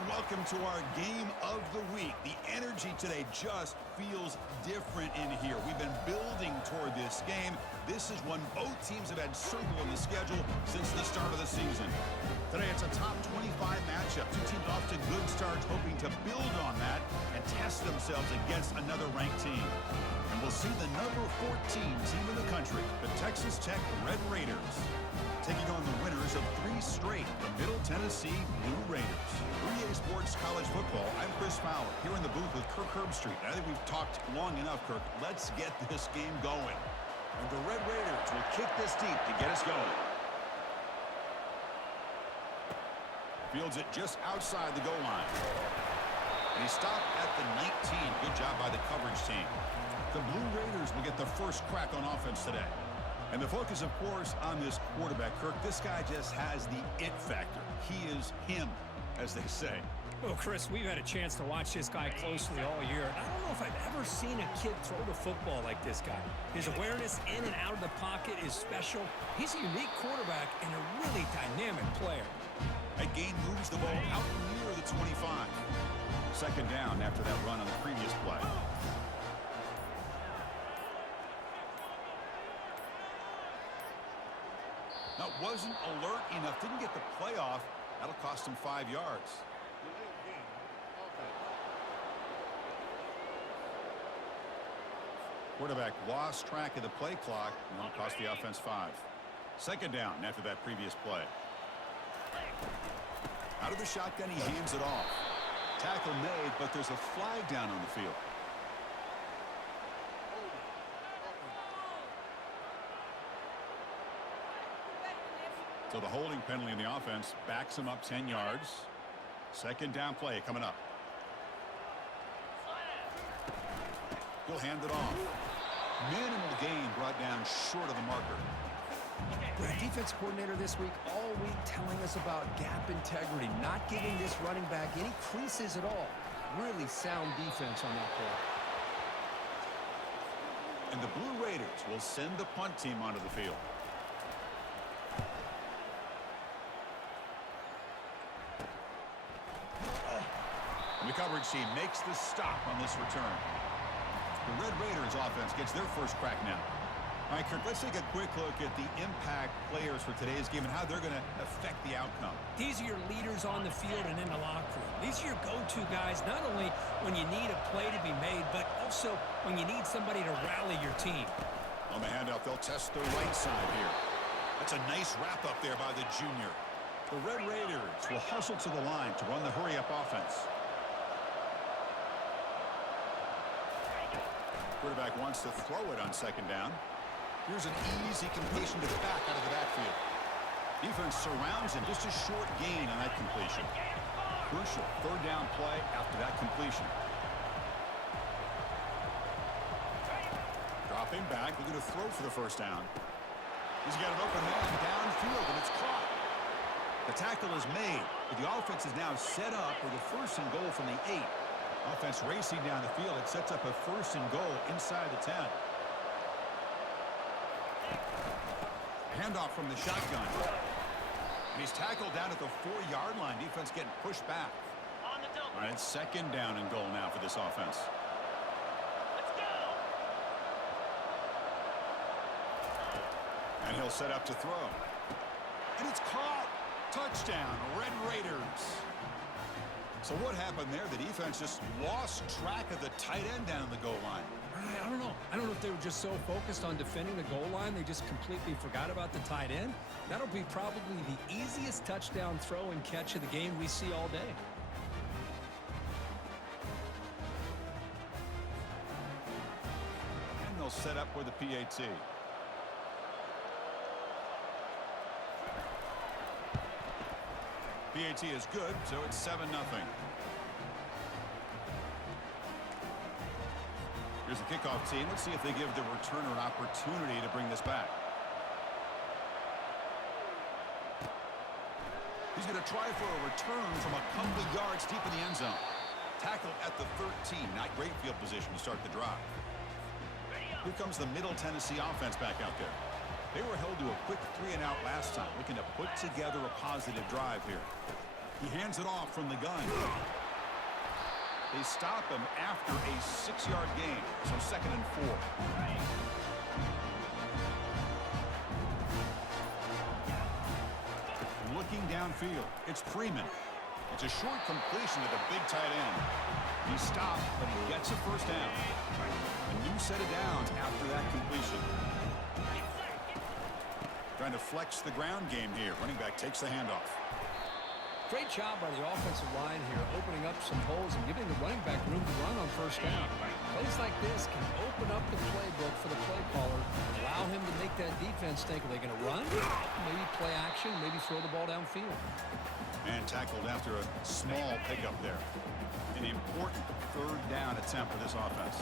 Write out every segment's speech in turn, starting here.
and welcome to our game of the week. The energy today just feels different in here. We've been building toward this game. This is one both teams have had circled on the schedule since the start of the season. Today it's a top 25 matchup. Two teams off to good starts, hoping to build on that and test themselves against another ranked team. And we'll see the number 14 team in the country, the Texas Tech Red Raiders, taking on the winners of 3 straight, the Middle Tennessee Blue Raiders. 3A Sports College Football, I'm Chris Fowler, here in the booth with Kirk Herbstreit. I think we've talked long enough, Kirk. Let's get this game going. And the Red Raiders will kick this deep to get us going. Fields it just outside the goal line. And he stopped at the 19. Good job by the coverage team. The Blue Raiders will get the first crack on offense today. And the focus, of course, on this quarterback, Kirk. This guy just has the it factor. He is him, as they say. Well, Chris, we've had a chance to watch this guy closely all year. I don't know if I've ever seen a kid throw the football like this guy. His awareness in and out of the pocket is special. He's a unique quarterback and a really dynamic player. That gain moves the ball out near the 25. Second down after that run on the previous play. Now, wasn't alert enough. Didn't get the play off. That'll cost him 5 yards. Quarterback lost track of the play clock, and that'll cost the offense 5. Second down after that previous play. Out of the shotgun, he hands it off. Tackle made, but there's a flag down on the field. So the holding penalty in the offense backs him up 10 yards. Second down play coming up. He'll hand it off. Minimal gain brought down short of the marker. The defense coordinator this week all week telling us about gap integrity, not giving this running back any creases at all. Really sound defense on that play. And the Blue Raiders will send the punt team onto the field. And the coverage team makes the stop on this return. The Red Raiders offense gets their first crack now. All right, Kirk, let's take a quick look at the impact players for today's game and how they're going to affect the outcome. These are your leaders on the field and in the locker room. These are your go-to guys, not only when you need a play to be made, but also when you need somebody to rally your team. On the handoff, they'll test the right side here. That's a nice wrap-up there by the junior. The Red Raiders will hustle to the line to run the hurry-up offense. Quarterback wants to throw it on second down. Here's an easy completion to the back out of the backfield. Defense surrounds him. Just a short gain on that completion. Crucial third down play after that completion. Dropping back, looking to throw for the first down. He's got an open man downfield, and it's caught. The tackle is made, but the offense is now set up with a first and goal from the 8. Offense racing down the field. It sets up a first and goal inside the 10. Handoff from the shotgun. And he's tackled down at the 4-yard line. Defense getting pushed back. All right, it's second down and goal now for this offense. Let's go. And he'll set up to throw. And it's caught. Touchdown, Red Raiders. So what happened there? The defense just lost track of the tight end down the goal line. I don't know. I don't know if they were just so focused on defending the goal line they just completely forgot about the tight end. That'll be probably the easiest touchdown throw and catch of the game we see all day. And they'll set up with the PAT. PAT is good, so it's 7-0. Here's the kickoff team. Let's see if they give the returner an opportunity to bring this back. He's going to try for a return from a couple of yards deep in the end zone. Tackled at the 13. Not great field position to start the drive. Here comes the Middle Tennessee offense back out there. They were held to a quick 3-and-out last time, looking to put together a positive drive here. He hands it off from the gun. They stop him after a 6-yard gain, so 2nd and 4. Looking downfield, it's Freeman. It's a short completion to the big tight end. He stopped, but he gets a first down. A new set of downs after that completion. Trying to flex the ground game here. Running back takes the handoff. Great job by the offensive line here, opening up some holes and giving the running back room to run on first down. Plays like this can open up the playbook for the play caller, allow him to make that defense think, are they going to run? Maybe play action, maybe throw the ball downfield. And tackled after a small pickup there. An important 3rd down attempt for this offense.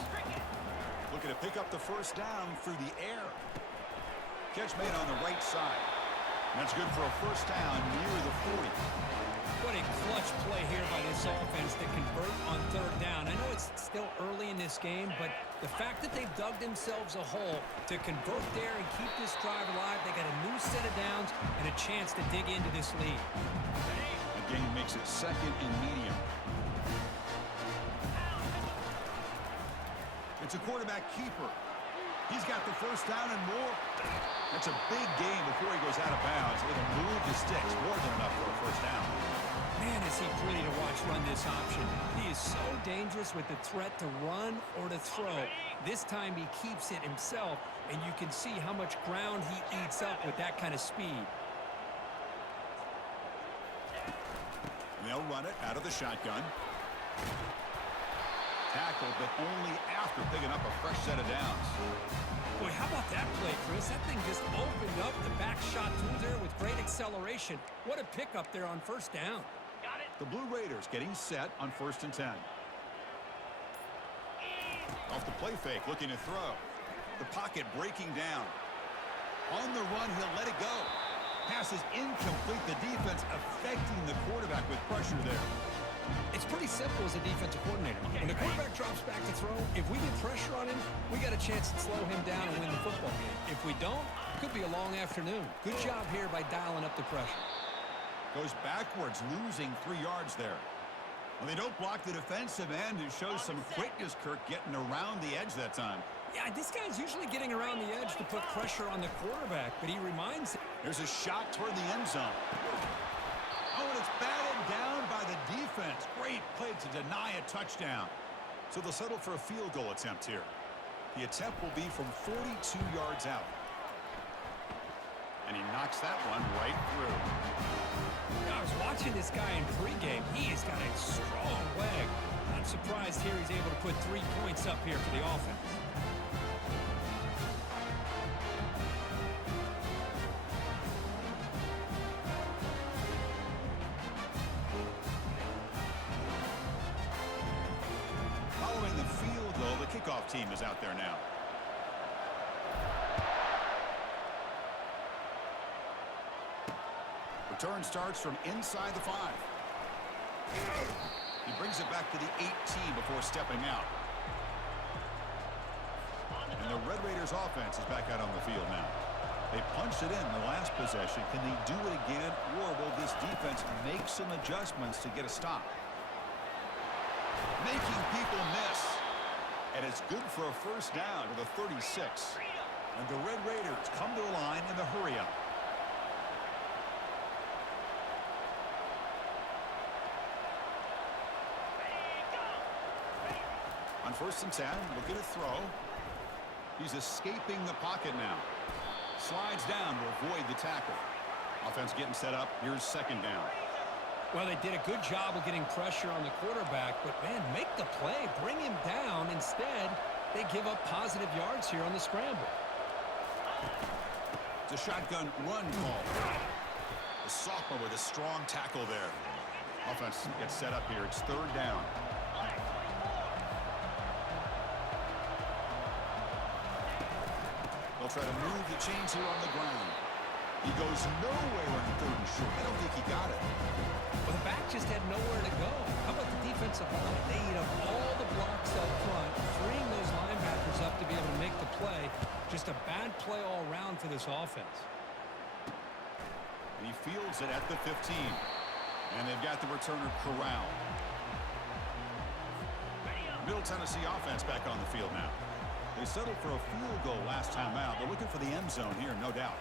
Looking to pick up the first down through the air. Catch made on the right side. That's good for a first down near the 40. What a clutch play here by this offense to convert on 3rd down. I know it's still early in this game, but the fact that they've dug themselves a hole to convert there and keep this drive alive, they got a new set of downs and a chance to dig into this lead. The game makes it 2nd and medium. It's a quarterback keeper. He's got the first down and more. That's a big gain before he goes out of bounds. It'll move the sticks more than enough for a first down. Man, is he pretty to watch run this option. He is so dangerous with the threat to run or to throw. This time he keeps it himself, and you can see how much ground he eats up with that kind of speed. And they'll run it out of the shotgun. Tackled, but only after picking up a fresh set of downs. Boy, how about that play, Chris? That thing just opened up the back shot through there with great acceleration. What a pickup there on first down. Got it. The Blue Raiders getting set on 1st and 10. Off the play fake, looking to throw. The pocket breaking down. On the run, he'll let it go. Pass is incomplete. The defense affecting the quarterback with pressure there. It's pretty simple as a defensive coordinator. When the quarterback drops back to throw, if we get pressure on him, we got a chance to slow him down and win the football game. If we don't, it could be a long afternoon. Good job here by dialing up the pressure. Goes backwards, losing 3 yards there. Well, they don't block the defensive end, who shows some quickness, Kirk, getting around the edge that time. Yeah, this guy's usually getting around the edge to put pressure on the quarterback, but he reminds him. There's a shot toward the end zone. Oh, and it's batted down by the defense. Great play to deny a touchdown. So they'll settle for a field goal attempt here. The attempt will be from 42 yards out. And he knocks that one right through. I was watching this guy in pregame. He has got a strong leg. Not surprised here he's able to put 3 points up here for the offense. Following the field goal, the kickoff team is out there now. Return starts from inside the 5. He brings it back to the 18 before stepping out. And the Red Raiders offense is back out on the field now. They punched it in the last possession. Can they do it again, or will this defense make some adjustments to get a stop? Making people miss. And it's good for a first down to the 36. And the Red Raiders come to the line in the hurry-up. On 1st and 10, looking to throw. He's escaping the pocket now. Slides down to avoid the tackle. Offense getting set up. Here's 2nd down. Well, they did a good job of getting pressure on the quarterback, but, man, make the play. Bring him down. Instead, they give up positive yards here on the scramble. It's a shotgun run call. The sophomore with a strong tackle there. Offense gets set up here. It's 3rd down. They'll try to move the chains here on the ground. He goes nowhere on 3rd and short. I don't think he got it. Well, the back just had nowhere to go. How about the defensive line? They eat up all the blocks up front, freeing those linebackers up to be able to make the play. Just a bad play all around for this offense. And he fields it at the 15. And they've got the returner corralled. Middle Tennessee offense back on the field now. They settled for a field goal last time out. They're looking for the end zone here, no doubt.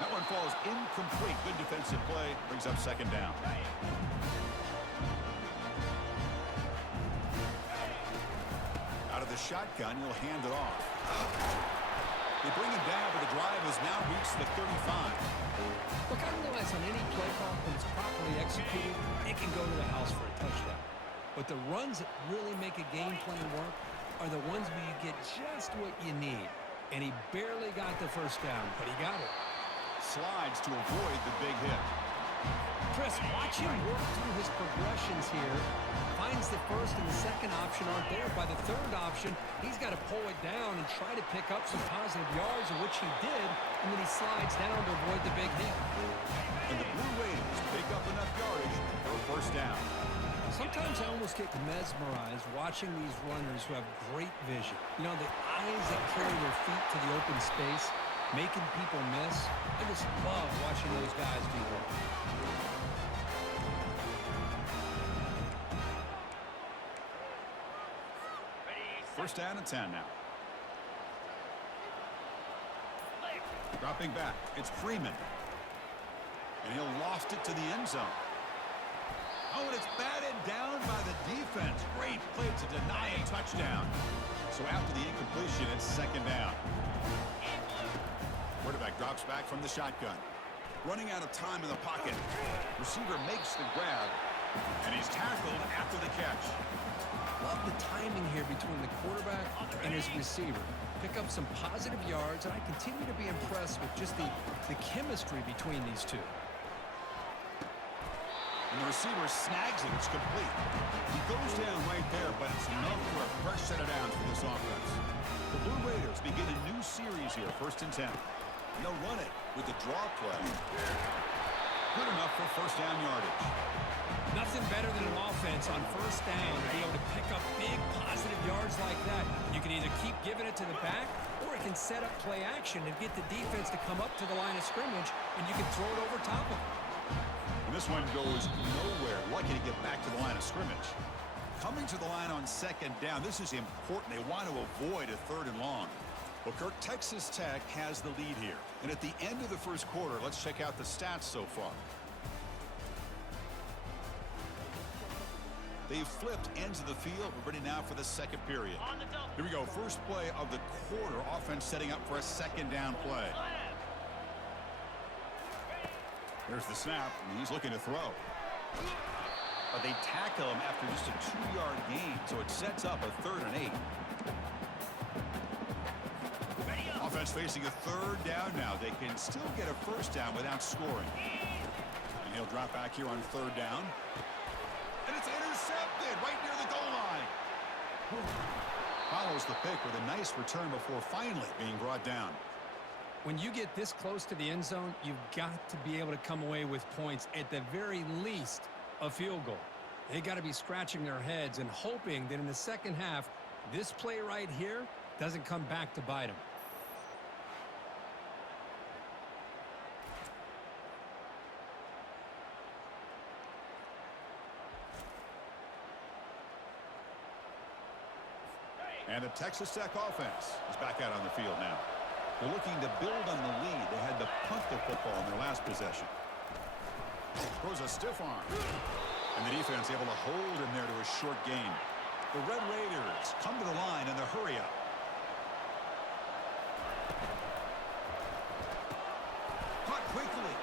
That one falls incomplete. Good defensive play. Brings up second down. Out of the shotgun, he'll hand it off. They bring him down, but the drive has now reached the 35. Look, I realize on any play call, when it's properly executed, it can go to the house for a touchdown. But the runs that really make a game plan work are the ones where you get just what you need. And he barely got the first down, but he got it. Slides to avoid the big hit. Chris, watch him work through his progressions here. Finds the first and the second option aren't there. By the third option, he's got to pull it down and try to pick up some positive yards, which he did, and then he slides down to avoid the big hit. And the Blue Raiders pick up enough yardage for a first down. Sometimes I almost get mesmerized watching these runners who have great vision. You know, the eyes that carry their feet to the open space, making people miss. I just love watching those guys do that. First down and 10 now. Dropping back, it's Freeman. And he'll loft it to the end zone. Oh, and it's batted down by the defense. Great play to deny a touchdown. So after the incompletion, it's second down. Quarterback drops back from the shotgun. Running out of time in the pocket. Receiver makes the grab. And he's tackled after the catch. Love the timing here between the quarterback and his receiver. Pick up some positive yards, and I continue to be impressed with just the chemistry between these two. And the receiver snags it. It's complete. He goes down right there, but it's enough for a fresh set of downs for this offense. The Blue Raiders begin a new series here, first and 10. And they'll run it with the draw play. Good enough for first down yardage. Nothing better than an offense on first down to be able to pick up big positive yards like that. You can either keep giving it to the back, or it can set up play action and get the defense to come up to the line of scrimmage, and you can throw it over top of them. And this one goes nowhere. Lucky to get back to the line of scrimmage. Coming to the line on second down, this is important. They want to avoid a third and long. Well, Kirk, Texas Tech has the lead here. And at the end of the first quarter, let's check out the stats so far. They've flipped ends of the field. We're ready now for the second period. Here we go. First play of the quarter. Offense setting up for a second down play. There's the snap, and he's looking to throw. But they tackle him after just a 2-yard gain, so it sets up a 3rd and 8. Offense facing a third down now. They can still get a first down without scoring. And he'll drop back here on third down. And it's intercepted right near the goal line. Follows the pick with a nice return before finally being brought down. When you get this close to the end zone, you've got to be able to come away with points, at the very least, a field goal. They got to be scratching their heads and hoping that in the second half, this play right here doesn't come back to bite them. And the Texas Tech offense is back out on the field now. They're looking to build on the lead. They had to punt the football in their last possession. Throws a stiff arm. And the defense able to hold him there to a short gain. The Red Raiders come to the line in the hurry-up. Caught quickly.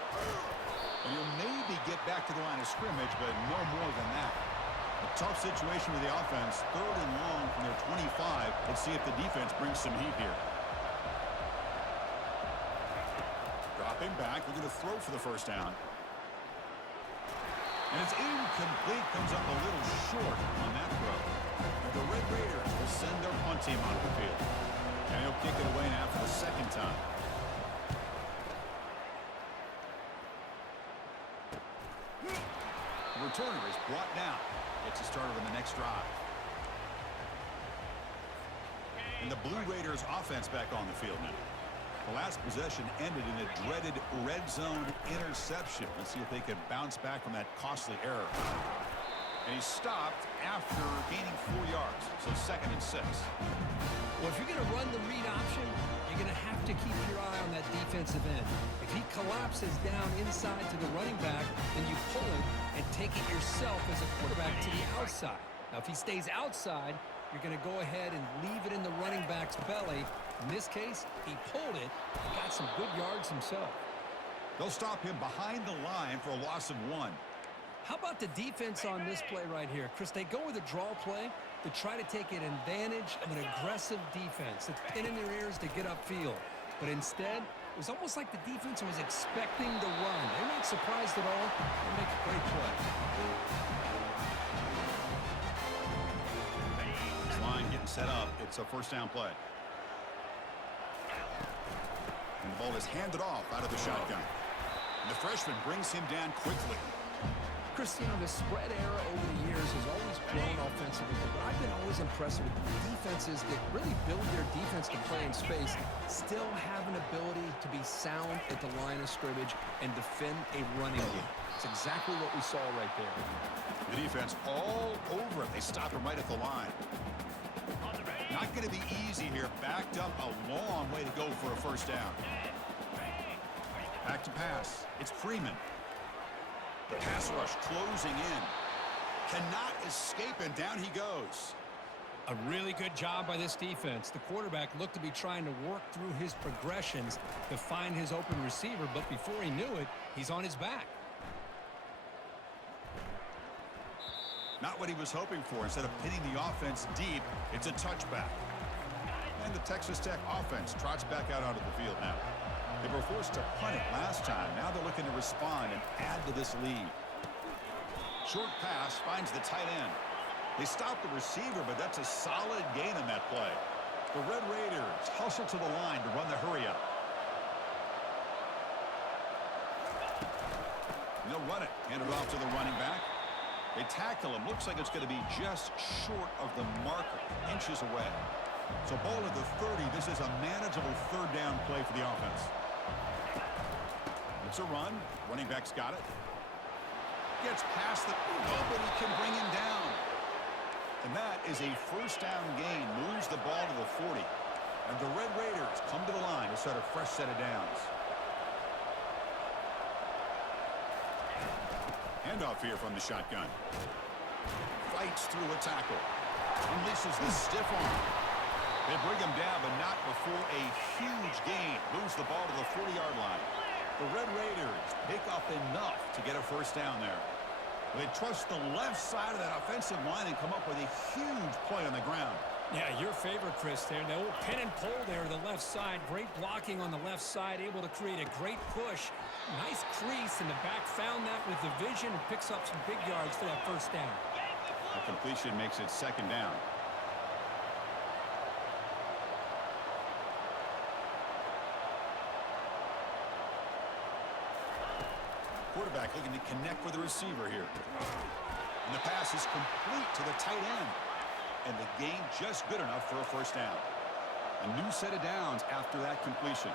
And he'll maybe get back to the line of scrimmage, but no more than that. A tough situation with the offense. 3rd and long from their 25. Let's see if the defense brings some heat here. Dropping back, looking to throw for the first down. And it's incomplete. Comes up a little short on that throw. And the Red Raiders will send their punt team onto the field. And he'll kick it away now for the second time. The returner is brought down. Gets a started on the next drive. And the Blue Raiders offense back on the field now. The last possession ended in a dreaded red zone interception. Let's see if they can bounce back from that costly error. And he stopped after gaining 4 yards, so 2nd and 6. Well, if you're going to run the read option, you're going to have to keep your eye on that defensive end. If he collapses down inside to the running back, then you pull it and take it yourself as a quarterback to the outside. Now, if he stays outside, you're going to go ahead and leave it in the running back's belly. In this case, he pulled it and got some good yards himself. They'll stop him behind the line for a loss of 1. How about the defense on this play right here? Chris, they go with a draw play to try to take an advantage of an aggressive defense that's pinning their ears to get upfield. But instead, it was almost like the defense was expecting the run. They're not surprised at all. They make a great play. This line getting set up. It's a first down play. And the ball is handed off out of the shotgun. And the freshman brings him down quickly. Cristiano, the spread era over the years has always grown offensively, but I've been always impressed with defenses that really build their defense to play in space, still have an ability to be sound at the line of scrimmage and defend a running game. It's exactly what we saw right there. The defense all over it. They stop him right at the line. Not going to be easy here. Backed up a long way to go for a first down. Back to pass. It's Freeman. The pass rush closing in. Cannot escape, and down he goes. A really good job by this defense. The quarterback looked to be trying to work through his progressions to find his open receiver, but before he knew it, he's on his back. Not what he was hoping for. Instead of pinning the offense deep, it's a touchback. And the Texas Tech offense trots back out onto the field now. They were forced to punt it last time. Now they're looking to respond and add to this lead. Short pass finds the tight end. They stop the receiver, but that's a solid gain on that play. The Red Raiders hustle to the line to run the hurry up. And they'll run it. Hand it off to the running back. They tackle him. Looks like it's going to be just short of the marker, inches away. So ball at the 30. This is a manageable third down play for the offense. It's a run. Running back's got it. Gets past the... Nobody can bring him down. And that is a first down gain. Moves the ball to the 40. And the Red Raiders come to the line to start a fresh set of downs. Handoff here from the shotgun. Fights through a tackle. Unleashes the stiff arm. They bring him down, but not before a huge gain. Moves the ball to the 40-yard line. The Red Raiders pick up enough to get a first down there. They trust the left side of that offensive line and come up with a huge play on the ground. Yeah, your favorite, Chris, there. The old pin and pull there, the left side. Great blocking on the left side, able to create a great push. Nice crease, and the back found that with the vision and picks up some big yards for that first down. The completion makes it second down. Quarterback looking to connect with the receiver here. And the pass is complete to the tight end. And the gain just good enough for a first down. A new set of downs after that completion.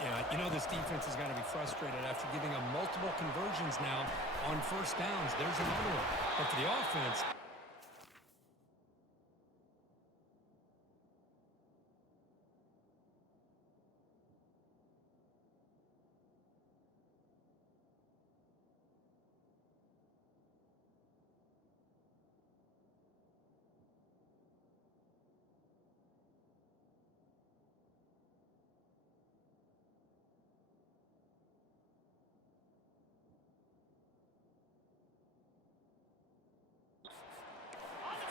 Yeah, you know this defense has got to be frustrated after giving them multiple conversions now on first downs. There's another one. But for the offense...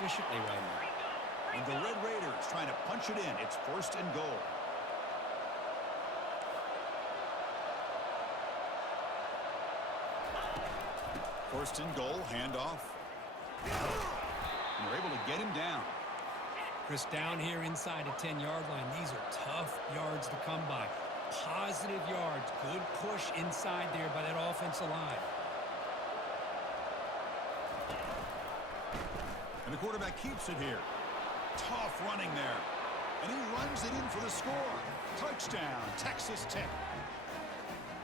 efficiently right now. And the Red Raiders trying to punch it in. It's first and goal. First and goal, handoff. And they're able to get him down. Chris, down here inside the 10-yard line, these are tough yards to come by. Positive yards, good push inside there by that offensive line. And the quarterback keeps it here. Tough running there. And he runs it in for the score. Touchdown, Texas Tech.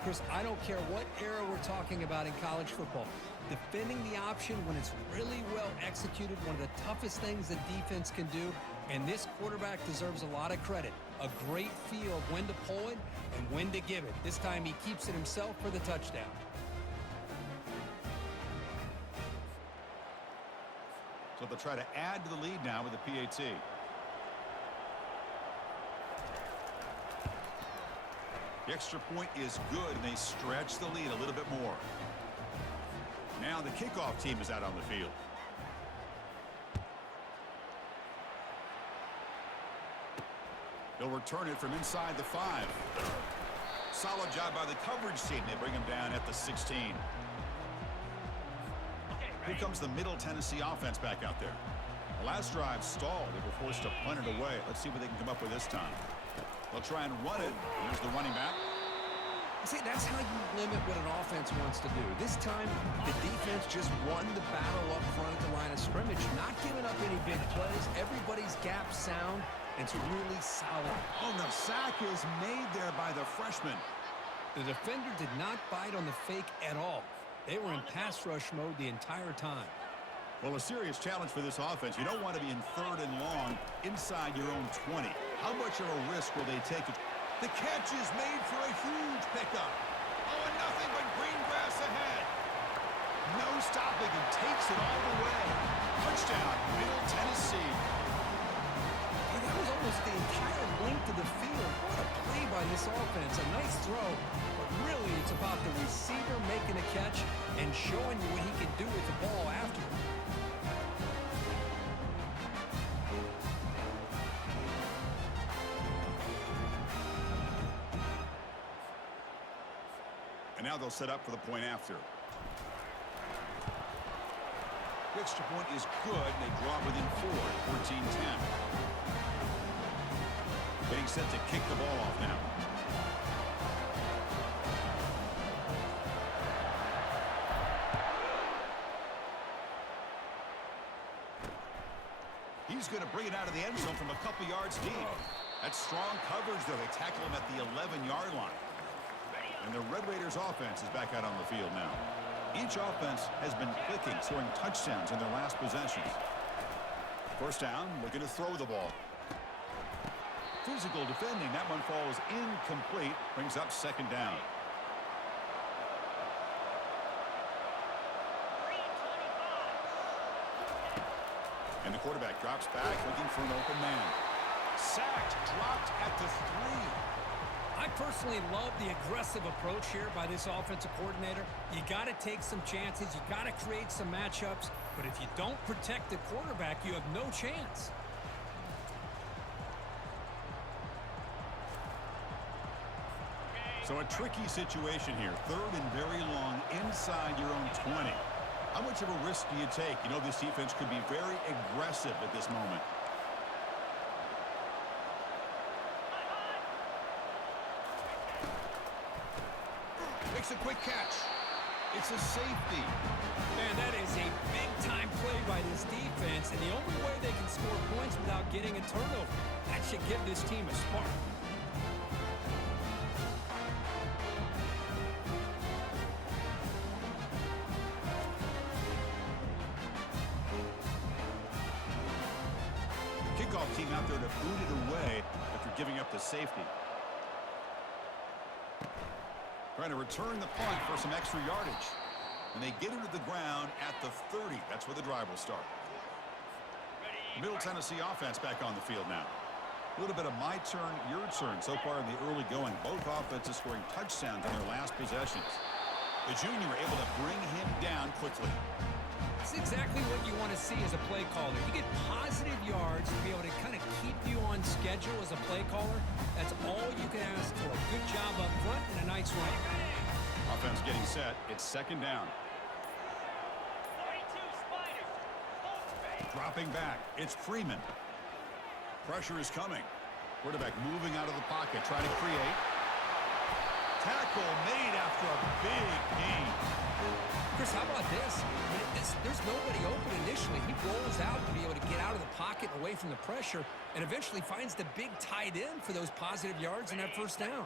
Chris, I don't care what era we're talking about in college football. Defending the option when it's really well executed, one of the toughest things that defense can do, and this quarterback deserves a lot of credit. A great feel of when to pull it and when to give it. This time he keeps it himself for the touchdown. So they'll try to add to the lead now with the PAT. The extra point is good, and they stretch the lead a little bit more. Now the kickoff team is out on the field. They'll return it from inside the 5. Solid job by the coverage team. They bring him down at the 16. Here comes the Middle Tennessee offense back out there. The last drive stalled. They were forced to punt it away. Let's see what they can come up with this time. They'll try and run it. Here's the running back. See, that's how you limit what an offense wants to do. This time, the defense just won the battle up front at the line of scrimmage, not giving up any big plays. Everybody's gap sound, and it's really solid. Oh, the sack is made there by the freshman. The defender did not bite on the fake at all. They were in pass rush mode the entire time. Well, a serious challenge for this offense. You don't want to be in 3rd and long inside your own 20. How much of a risk will they take? The catch is made for a huge pickup. Oh, and nothing but green grass ahead. No stopping, and takes it all the way. Touchdown, Middle Tennessee. Hey, that was almost the entire length of the field. What a play by this offense. A nice throw, but really it's about the receiver making a catch and showing you what he can do with the ball after. And now they'll set up for the point after. The extra point is good, and they draw within 4 at 14-10. Getting set to kick the ball off now. He's going to bring it out of the end zone from a couple yards deep. That's strong coverage, though. They tackle him at the 11-yard line. And the Red Raiders offense is back out on the field now. Each offense has been clicking, scoring touchdowns in their last possessions. First down, looking to throw the ball. Physical defending. That one falls incomplete. Brings up 2nd down. And the quarterback drops back, looking for an open man. Sacked, dropped at the 3. I personally love the aggressive approach here by this offensive coordinator. You got to take some chances. You got to create some matchups. But if you don't protect the quarterback, you have no chance. So a tricky situation here. 3rd and very long inside your own 20. How much of a risk do you take? You know, this defense could be very aggressive at this moment. Makes a quick catch. It's a safety. Man, that is a big-time play by this defense, and the only way they can score points without getting a turnover. That should give this team a spark. Kickoff team out there to boot it away after giving up the safety. Trying to return the punt for some extra yardage. And they get it to the ground at the 30. That's where the drive will start. Middle Tennessee offense back on the field now. A little bit of my turn, your turn so far in the early going. Both offenses scoring touchdowns in their last possessions. The junior able to bring him down quickly. It's exactly what you want to see as a play caller. You get positive yards to be able to kind of keep you on schedule as a play caller. That's all you can ask for. Good job up front and a nice run. Offense getting set. It's 2nd down. 42 Spiders. Dropping back. It's Freeman. Pressure is coming. Quarterback moving out of the pocket, trying to create. Tackle made after a big gain. Chris, how about this? There's nobody open initially. He rolls out to be able to get out of the pocket and away from the pressure and eventually finds the big tight end for those positive yards and that first down.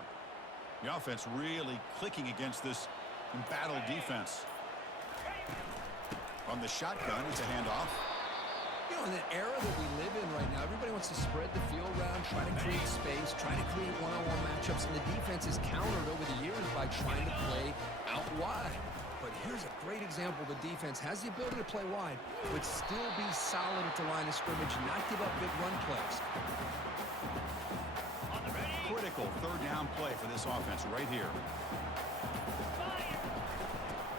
The offense really clicking against this embattled defense. From the shotgun, it's a handoff. You know, in the era that we live in right now, everybody wants to spread the field around, try to create space, try to create one-on-one matchups, and the defense is countered over the years by trying to play out wide. But here's a great example. The defense has the ability to play wide, but still be solid at the line of scrimmage, not give up big run plays. Critical third down play for this offense right here.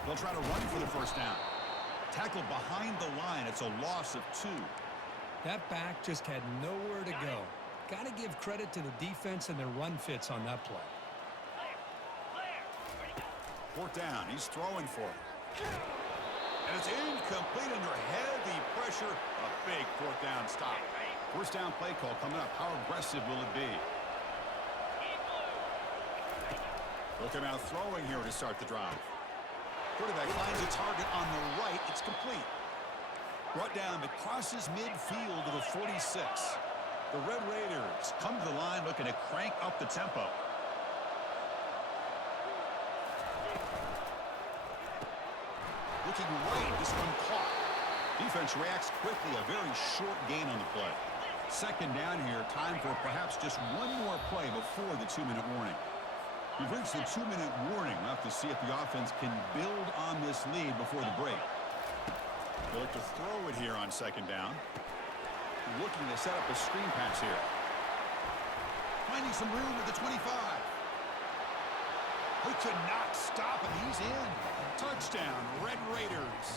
They'll try to run for the first down. Tackled behind the line. It's a loss of 2. That back just had nowhere to go. Got to give credit to the defense and their run fits on that play. Fourth down. He's throwing for it. And it's incomplete under heavy pressure. A big fourth down stop. First down play call coming up. How aggressive will it be? They'll come out throwing here to start the drive. Quarterback finds a target on the right. It's complete. Brought down, but crosses midfield to the 46. The Red Raiders come to the line looking to crank up the tempo. Looking right, this one caught. Defense reacts quickly, a very short gain on the play. Second down here, time for perhaps just one more play before the 2-minute warning. We've reached the 2-minute warning. We'll have to see if the offense can build on this lead before the break. They'll look to throw it here on second down. Looking to set up a screen pass here. Finding some room at the 25. He could not stop him. He's in. Touchdown, Red Raiders.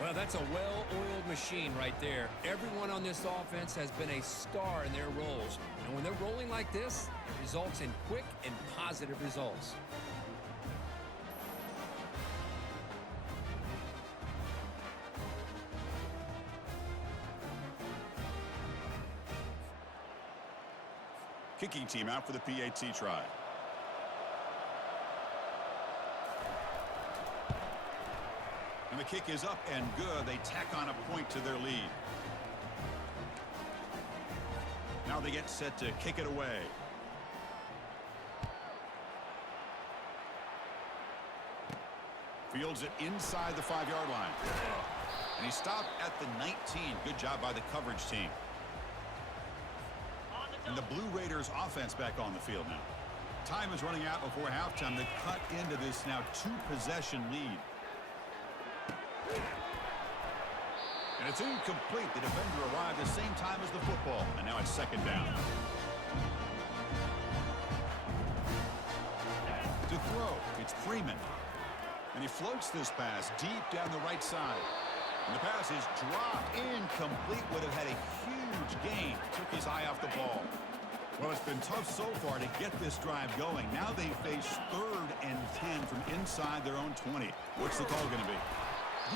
Well, that's a well-oiled machine right there. Everyone on this offense has been a star in their roles. And when they're rolling like this, it results in quick and positive results. Kicking team out for the PAT try. And the kick is up and good. They tack on a point to their lead. Now they get set to kick it away. Fields it inside the 5-yard line. And he stopped at the 19. Good job by the coverage team. And the Blue Raiders offense back on the field now. Time is running out before halftime to cut into this now 2-possession lead. And it's incomplete. The defender arrived the same time as the football. And now it's second down. To throw, it's Freeman. And he floats this pass deep down the right side. And the pass is dropped. Incomplete. Would have had a huge gain. Took his eye off the ball. Well, it's been tough so far to get this drive going. Now they face 3rd and 10 from inside their own 20. What's the call going to be?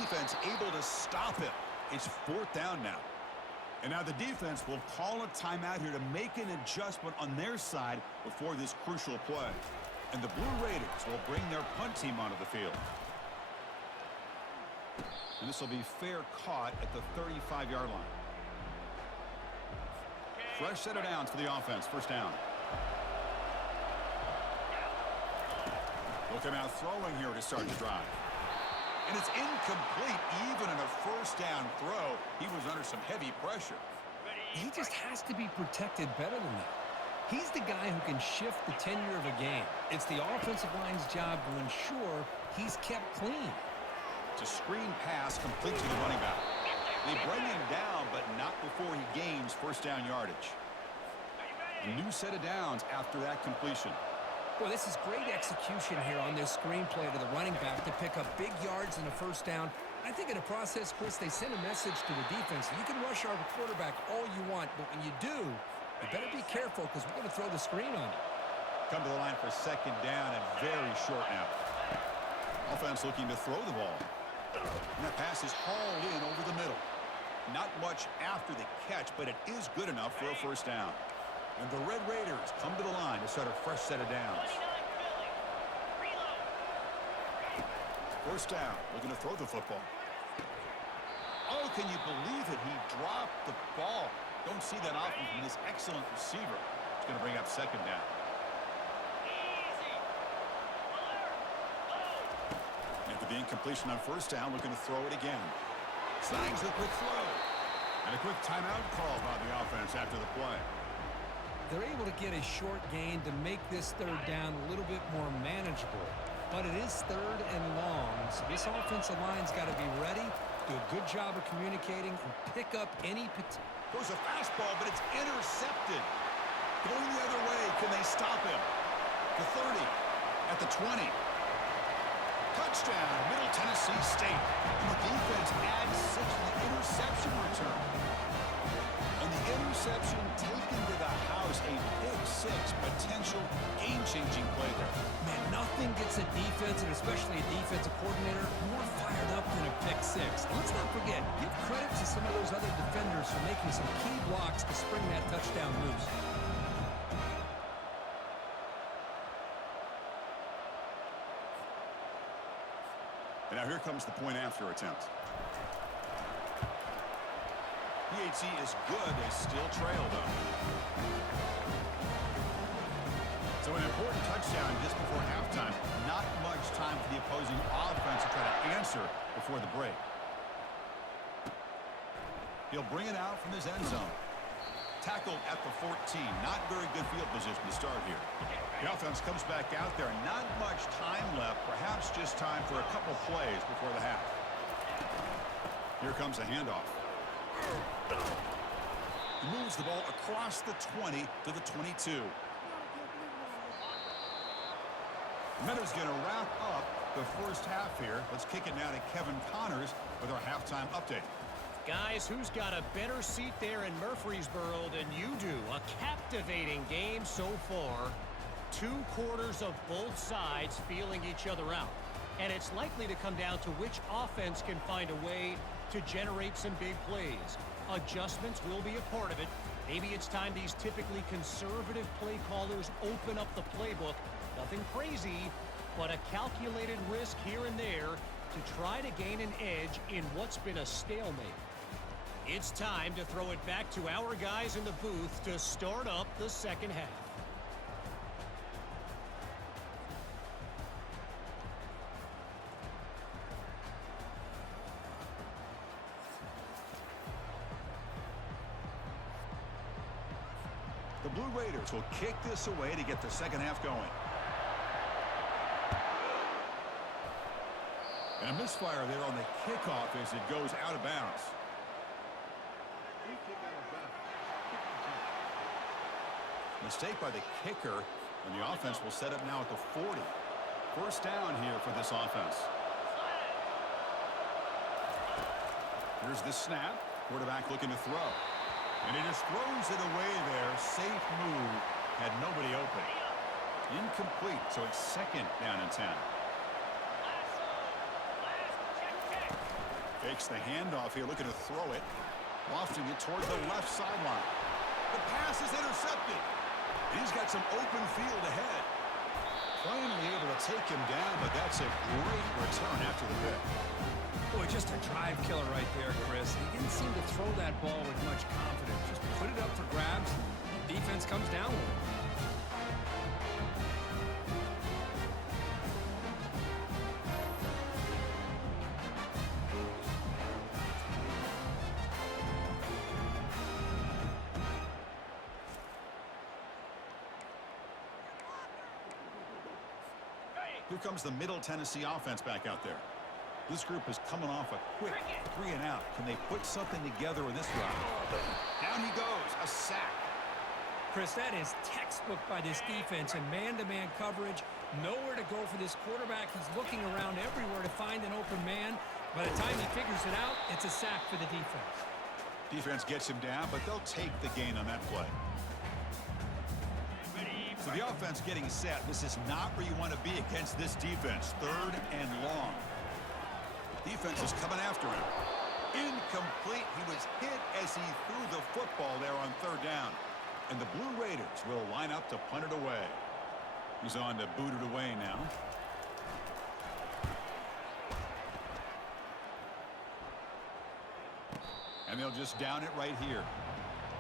Defense able to stop it. It's 4th down now. And now the defense will call a timeout here to make an adjustment on their side before this crucial play. And the Blue Raiders will bring their punt team onto the field. And this will be fair caught at the 35-yard line. Fresh set of downs for the offense. First down. They'll come out throwing here to start the drive. And it's incomplete. Even in a first down throw, he was under some heavy pressure. He just has to be protected better than that. He's the guy who can shift the tenure of a game. It's the offensive line's job to ensure he's kept clean. It's a screen pass complete to the running back. They bring him down, but not before he gains first down yardage. A new set of downs after that completion. Well, this is great execution here on this screenplay to the running back to pick up big yards in the first down. I think in the process, Chris, they send a message to the defense. You can rush our quarterback all you want, but when you do, you better be careful because we're going to throw the screen on you. Come to the line for second down and very short now. Offense looking to throw the ball. And that pass is hauled in over the middle. Not much after the catch, but it is good enough for a first down. And the Red Raiders come to the line to start a fresh set of downs. First down, looking to throw the football. Oh, can you believe it? He dropped the ball. Don't see that often from this excellent receiver. It's going to bring up second down. Easy. Alert. After the incompletion on first down, looking to throw it again. Signs the quick throw. And a quick timeout call by the offense after the play. They're able to get a short gain to make this third down a little bit more manageable. But it is third and long, so this offensive line's got to be ready, do a good job of communicating, and pick up any potential. Goes a fastball, but it's intercepted. Going the other way, can they stop him? The 30, at the 20. Touchdown, Middle Tennessee State. And the defense adds 6 to the interception return. And the interception taken to the house, a pick-6 potential game-changing play there. Man, nothing gets a defense, and especially a defensive coordinator, more fired up than a pick-6. And let's not forget, give credit to some of those other defenders for making some key blocks to spring that touchdown loose. And now here comes the point after attempt. PAT is good. They still trail, though. So an important touchdown just before halftime. Not much time for the opposing offense to try to answer before the break. He'll bring it out from his end zone. Tackled at the 14. Not very good field position to start here. The offense comes back out there. Not much time left. Perhaps just time for a couple plays before the half. Here comes the handoff. He moves the ball across the 20 to the 22. Meadows going to wrap up the first half here. Let's kick it now to Kevin Connors with our halftime update. Guys, who's got a better seat there in Murfreesboro than you do? A captivating game so far. 2 quarters of both sides feeling each other out. And it's likely to come down to which offense can find a way to generate some big plays. Adjustments will be a part of it. Maybe it's time these typically conservative play callers open up the playbook. Nothing crazy, but a calculated risk here and there to try to gain an edge in what's been a stalemate. It's time to throw it back to our guys in the booth to start up the second half. The Blue Raiders will kick this away to get the second half going. And a misfire there on the kickoff as it goes out of bounds. Mistake by the kicker, and the offense will set up now at the 40. First down here for this offense. Here's the snap. Quarterback looking to throw. And he just throws it away there. Safe move. Had nobody open. Incomplete, so it's second down and 10. Fakes the handoff here, looking to throw it. Lofting it toward the left sideline. The pass is intercepted. And he's got some open field ahead. Finally able to take him down, but that's a great return after the pick. Boy, just a drive killer right there, Chris. He didn't seem to throw that ball with much confidence. Just put it up for grabs. Defense comes down with it. Here comes the Middle Tennessee offense back out there. This group is coming off a quick 3 and out. Can they put something together in this round? Down he goes, a sack. Chris, that is textbook by this defense and man-to-man coverage. Nowhere to go for this quarterback. He's looking around everywhere to find an open man. By the time he figures it out, it's a sack for the defense. Defense gets him down, but they'll take the gain on that play. So the offense getting set. This is not where you want to be against this defense. Third and long. Defense is coming after him. Incomplete. He was hit as he threw the football there on third down. And the Blue Raiders will line up to punt it away. He's on to boot it away now. And they'll just down it right here.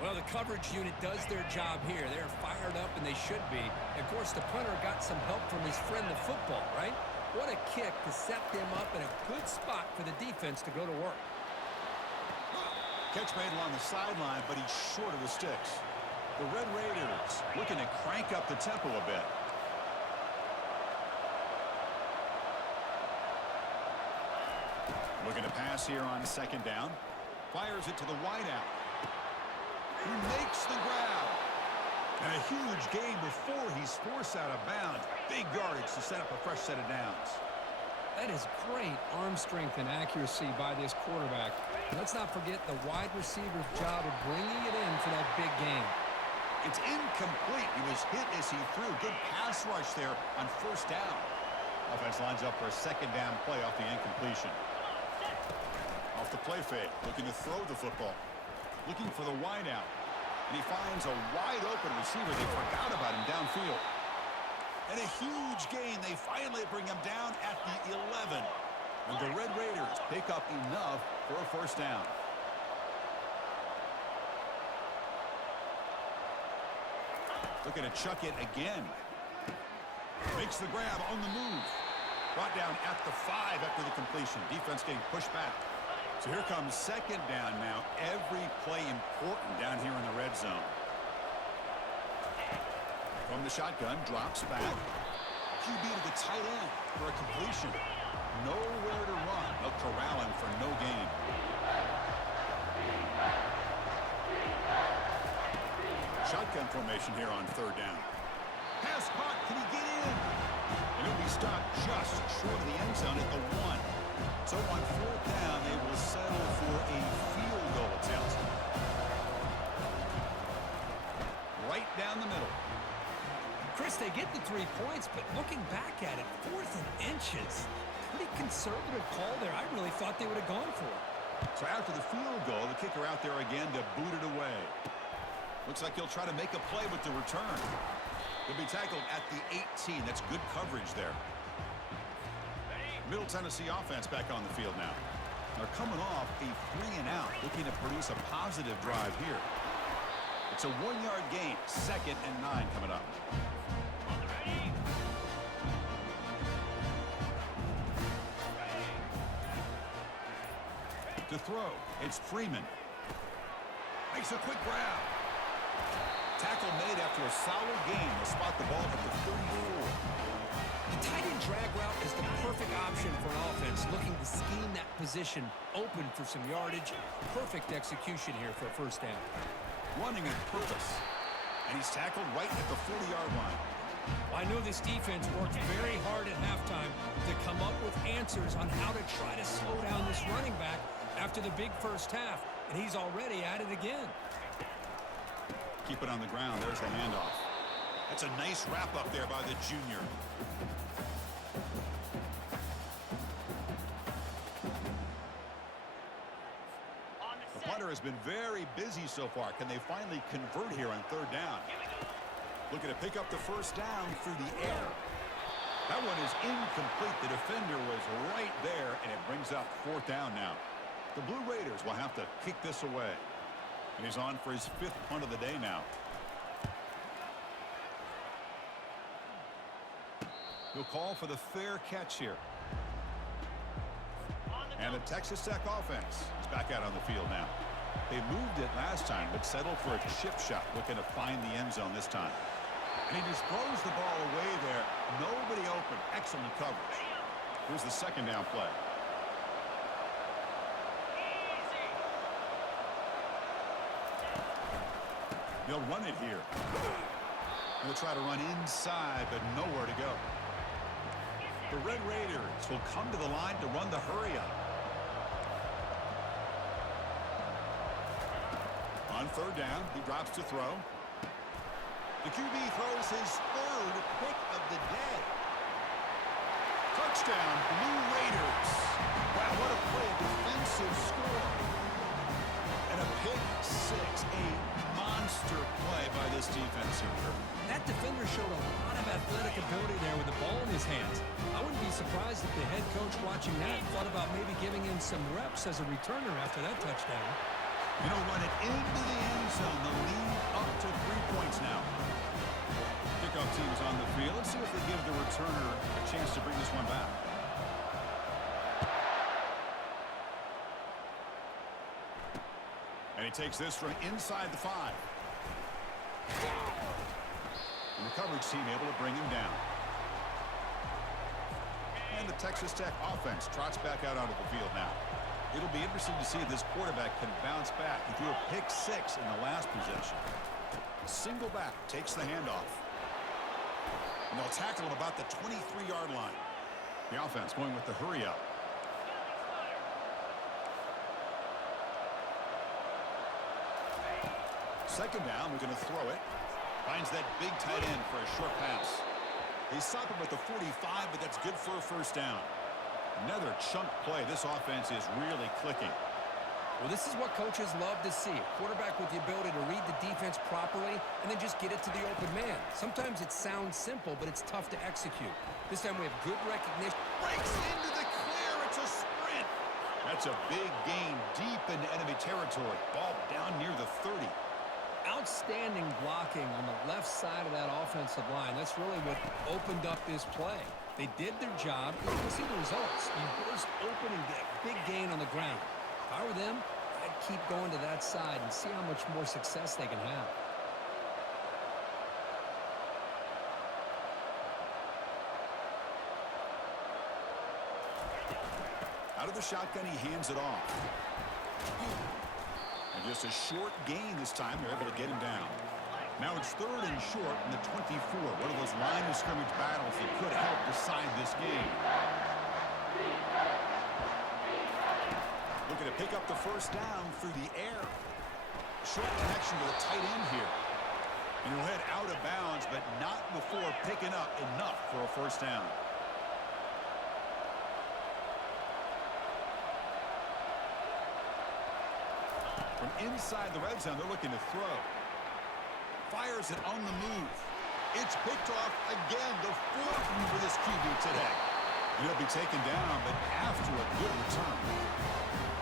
Well, the coverage unit does their job here. They're fired up, and they should be. Of course, the punter got some help from his friend, the football, right? What a kick to set them up in a good spot for the defense to go to work. Catch made along the sideline, but he's short of the sticks. The Red Raiders looking to crank up the tempo a bit. Looking to pass here on second down. Fires it to the wideout. He makes the grab. And a huge gain before he's forced out of bounds. Big yardage to set up a fresh set of downs. That is great arm strength and accuracy by this quarterback. Let's not forget the wide receiver's job of bringing it in for that big gain. It's incomplete. He was hit as he threw. Good pass rush there on first down. Offense lines up for a second down play off the incompletion. Off the play fake, looking to throw the football. Looking for the wideout. And he finds a wide-open receiver. They forgot about him downfield. And a huge gain. They finally bring him down at the 11. And the Red Raiders pick up enough for a first down. Looking to chuck it again. Makes the grab on the move. Brought down at the 5 after the completion. Defense getting pushed back. So here comes second down now. Every play important down here in the red zone. From the shotgun, drops back. QB to the tight end for a completion. Nowhere to run. They'll corral him for no gain. Shotgun formation here on third down. Pass caught. Can he get in? And he'll be stopped just short of the end zone at the 1. So on fourth down, they will settle for a field goal attempt. Right down the middle. Chris, they get the 3 points, but looking back at it, 4th and inches. Pretty conservative call there. I really thought they would have gone for it. So after the field goal, the kicker out there again to boot it away. Looks like he'll try to make a play with the return. He'll be tackled at the 18. That's good coverage there. Middle Tennessee offense back on the field now. They're coming off a 3-and-out, looking to produce a positive drive here. It's a 1-yard gain, 2nd and 9 coming up. To throw, it's Freeman. Makes a quick grab. Tackle made after a solid gain. They'll spot the ball at the 34. The tight end drag route is the perfect option for an offense looking to scheme that position open for some yardage. Perfect execution here for a first down. Running with purpose. And he's tackled right at the 40-yard line. I know this defense worked very hard at halftime to come up with answers on how to try to slow down this running back after the big first half, and he's already at it again. Keep it on the ground. There's the handoff. That's a nice wrap up there by the junior. The punter has been very busy so far. Can they finally convert here on third down? Looking to pick up the first down through the air. That one is incomplete. The defender was right there, and it brings up fourth down now. The Blue Raiders will have to kick this away. And he's on for his 5th punt of the day now. He'll call for the fair catch here. And the Texas Tech offense is back out on the field now. They moved it last time, but settled for a chip shot, looking to find the end zone this time. And he just throws the ball away there. Nobody open. Excellent coverage. Here's the second down play. They'll run it here. They'll try to run inside, but nowhere to go. The Red Raiders will come to the line to run the hurry-up. On third down, he drops to throw. The QB throws his 3rd pick of the day. Touchdown, Blue Raiders. Wow, what a play, a defensive score. And a pick 6, a monster play by this defense here. That defender showed a lot of athletic ability there with the ball in his hands. I wouldn't be surprised if the head coach watching that thought about maybe giving him some reps as a returner after that touchdown. And he'll run it into the end zone. The lead up to 3 points now. Kickoff team's on the field. Let's see if they give the returner a chance to bring this one back. And he takes this from inside the 5. And the coverage team able to bring him down. And the Texas Tech offense trots back out onto the field now. It'll be interesting to see if this quarterback can bounce back. He threw a pick 6 in the last possession. Single back takes the handoff. And they'll tackle him about the 23-yard line. The offense going with the hurry up. Second down, we're going to throw it. Finds that big tight end for a short pass. They stop him at the 45, but that's good for a first down. Another chunk play. This offense is really clicking. Well, this is what coaches love to see. A quarterback with the ability to read the defense properly and then just get it to the open man. Sometimes it sounds simple, but it's tough to execute. This time we have good recognition. Breaks into the clear. It's a sprint. That's a big gain deep into enemy territory. Ball down near the 30. Outstanding blocking on the left side of that offensive line. That's really what opened up this play. They did their job. You can see the results. You burst open and get a big gain on the ground. If I were them, I'd keep going to that side and see how much more success they can have. Out of the shotgun, he hands it off. And just a short gain this time. They're able to get him down. Now it's 3rd and short in the 24. One of those line of scrimmage battles that could help decide this game. Looking to pick up the first down through the air. Short connection to the tight end here. And he'll head out of bounds, but not before picking up enough for a first down. From inside the red zone, they're looking to throw. Fires it on the move. It's picked off again, the 4th for this QB today. And he'll be taken down, but after a good return.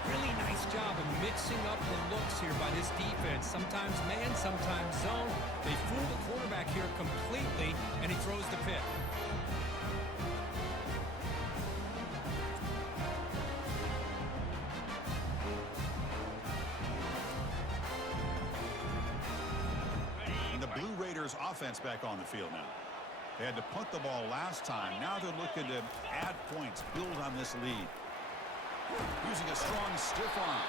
Really nice job of mixing up the looks here by this defense. Sometimes man, sometimes zone. They fool the quarterback here completely, and he throws the pick. Offense back on the field now. They had to punt the ball last time. Now they're looking to add points, build on this lead. Using a strong stiff arm.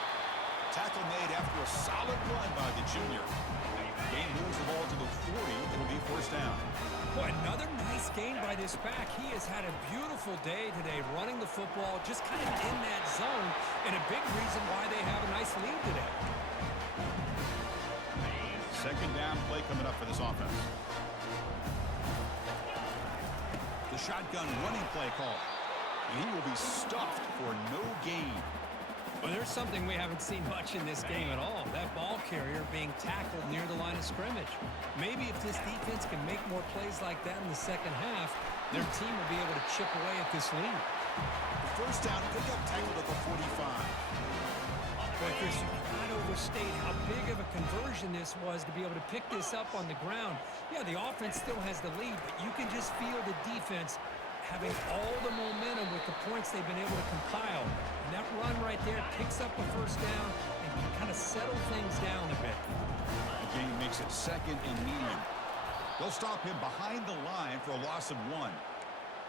Tackle made after a solid run by the junior. Game moves the ball to the 40. It'll be first down. Boy, another nice gain by this back. He has had a beautiful day today running the football, just kind of in that zone, and a big reason why they have a nice lead today. Second down play coming up for this offense. The shotgun running play call. And he will be stuffed for no gain. Well, there's something we haven't seen much in this game at all. That ball carrier being tackled near the line of scrimmage. Maybe if this defense can make more plays like that in the second half, their team will be able to chip away at this lead. The first down, pick up tackled at the 45. Boy, Chris, you cannot overstate how big of a conversion this was to be able to pick this up on the ground. Yeah, the offense still has the lead, but you can just feel the defense having all the momentum with the points they've been able to compile. And that run right there picks up a first down and can kind of settle things down a bit. The game makes it 2nd and medium. They'll stop him behind the line for a loss of 1.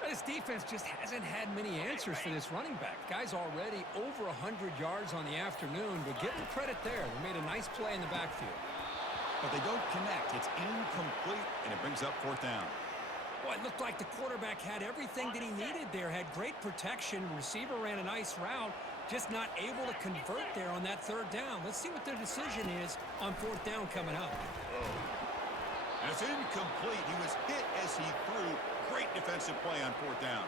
This defense just hasn't had many answers for this running back. Guy's already over 100 yards on the afternoon, but give him credit there. They made a nice play in the backfield. But they don't connect. It's incomplete, and it brings up 4th down. Boy, it looked like the quarterback had everything that he needed there. Had great protection. Receiver ran a nice route. Just not able to convert there on that 3rd down. Let's see what their decision is on 4th down coming up. And it's incomplete. He was hit as he threw. Great defensive play on 4th down.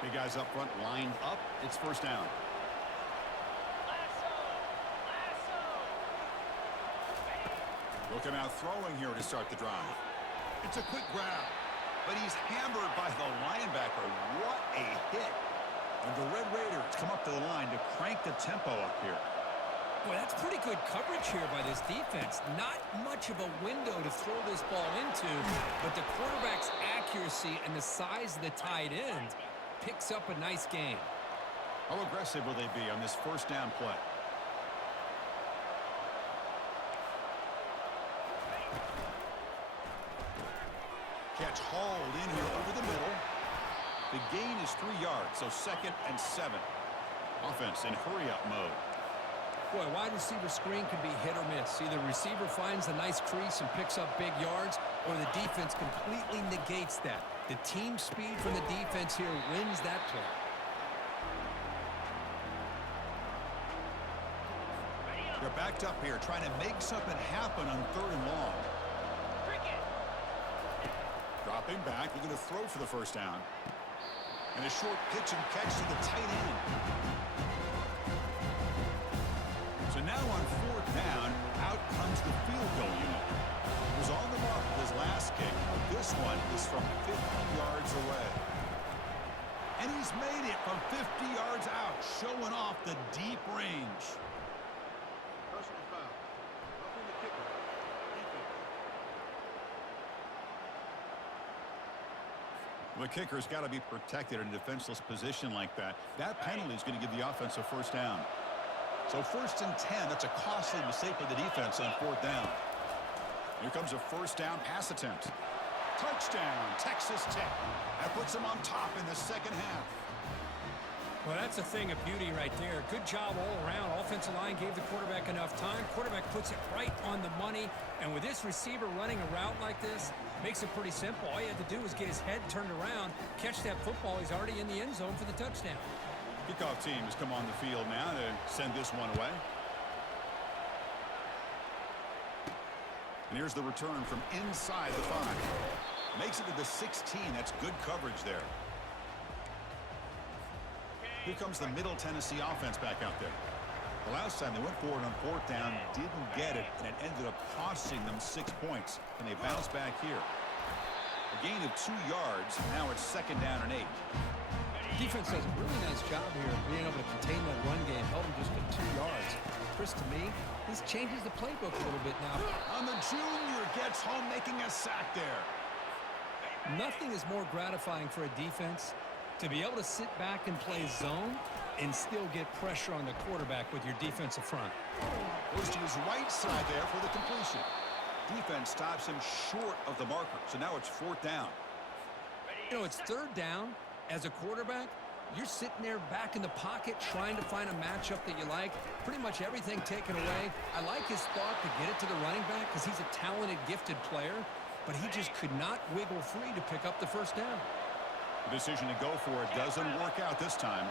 Big guys up front lined up. It's first down. Looking out throwing here to start the drive. It's a quick grab, but he's hammered by the linebacker. What a hit. And the Red Raiders come up to the line to crank the tempo up here. Boy, that's pretty good coverage here by this defense. Not much of a window to throw this ball into, but the quarterback's accuracy and the size of the tight end picks up a nice gain. How aggressive will they be on this first down play? Catch hauled in here over the middle. The gain is 3 yards, so 2nd and 7. Offense in hurry-up mode. Boy, wide receiver screen can be hit or miss. Either the receiver finds a nice crease and picks up big yards, or the defense completely negates that. The team speed from the defense here wins that play. They're backed up here, trying to make something happen on 3rd and long. Dropping back, looking to throw for the first down. And a short pitch and catch to the tight end. So now on 4th down, out comes the field goal unit. He was on the mark with his last kick. This one is from 50 yards away. And he's made it from 50 yards out, showing off the deep range. Personal foul. Roughing the kicker. Defense. The kicker's got to be protected in a defenseless position like that. That penalty is going to give the offense a first down. So 1st and 10, that's a costly mistake for the defense on 4th down. Here comes a first down pass attempt. Touchdown, Texas Tech. That puts them on top in the 2nd half. Well, that's a thing of beauty right there. Good job all around. Offensive line gave the quarterback enough time. Quarterback puts it right on the money. And with this receiver running a route like this, makes it pretty simple. All you had to do was get his head turned around, catch that football. He's already in the end zone for the touchdown. Kickoff team has come on the field now to send this one away. And here's the return from inside the 5. Makes it to the 16. That's good coverage there. Here comes the Middle Tennessee offense back out there. The last time they went forward on 4th down, didn't get it, and it ended up costing them 6 points. And they bounce back here. A gain of 2 yards. Now it's 2nd down and 8. Defense does a really nice job here of being able to contain that run game, held him just to 2 yards. Chris, to me, this changes the playbook a little bit now. On the junior, gets home making a sack there. Nothing is more gratifying for a defense to be able to sit back and play zone and still get pressure on the quarterback with your defensive front. Goes to his right side there for the completion. Defense stops him short of the marker, so now it's 4th down. You know, it's 3rd down. As a quarterback, you're sitting there back in the pocket trying to find a matchup that you like. Pretty much everything taken away. I like his thought to get it to the running back because he's a talented, gifted player, but he just could not wiggle free to pick up the first down. The decision to go for it doesn't work out this time.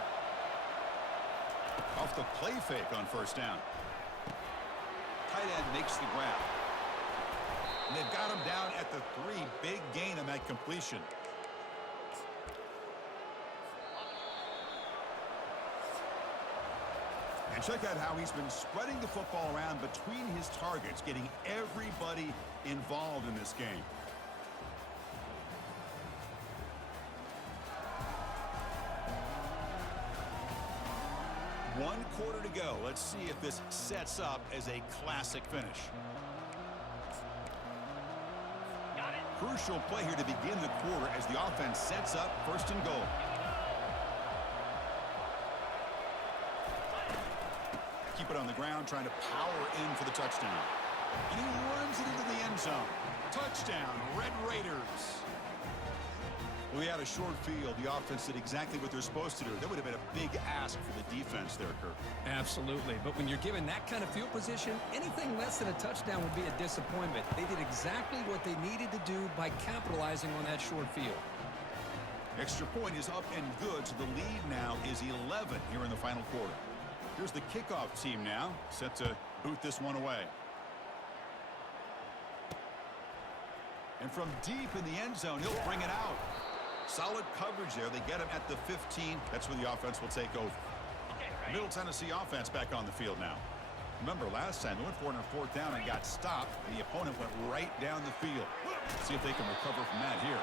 Off the play fake on 1st down. Tight end makes the grab. And they've got him down at the 3. Big gain on that completion. And check out how he's been spreading the football around between his targets, getting everybody involved in this game. One quarter to go. Let's see if this sets up as a classic finish. Crucial play here to begin the quarter as the offense sets up 1st and goal. Keep it on the ground, trying to power in for the touchdown. And he runs it into the end zone. Touchdown, Red Raiders. Well, we had a short field. The offense did exactly what they're supposed to do. That would have been a big ask for the defense there, Kirk. Absolutely. But when you're given that kind of field position, anything less than a touchdown would be a disappointment. They did exactly what they needed to do by capitalizing on that short field. Extra point is up and good, so the lead now is 11 here in the final quarter. Here's the kickoff team now, set to boot this one away. And from deep in the end zone, he'll bring it out. Solid coverage there. They get him at the 15. That's where the offense will take over. Middle Tennessee offense back on the field now. Remember, last time they went for it on 4th down and got stopped. The opponent went right down the field. Let's see if they can recover from that here.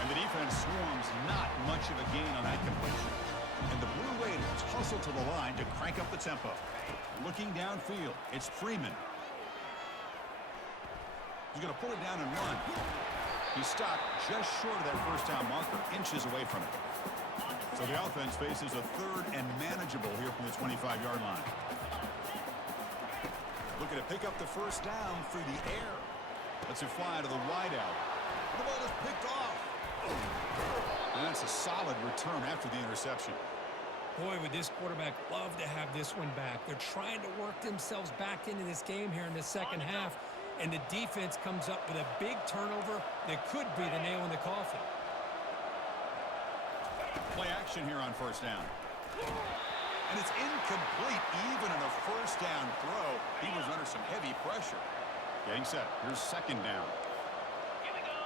And the defense swarms, not much of a gain on that completion. And the Blue Raiders hustle to the line to crank up the tempo. Looking downfield, it's Freeman. He's going to pull it down and run. He stopped just short of that first down marker, inches away from it. So the offense faces a third and manageable here from the 25-yard line. Looking to pick up the first down through the air. Lets it fly to the wideout. The ball is picked off. And that's a solid return after the interception. Boy, would this quarterback love to have this one back. They're trying to work themselves back into this game here in the second half, and the defense comes up with a big turnover that could be the nail in the coffin. Play action here on first down. And it's incomplete even on a first down throw. He was under some heavy pressure. Getting set. Here's second down. Here we go.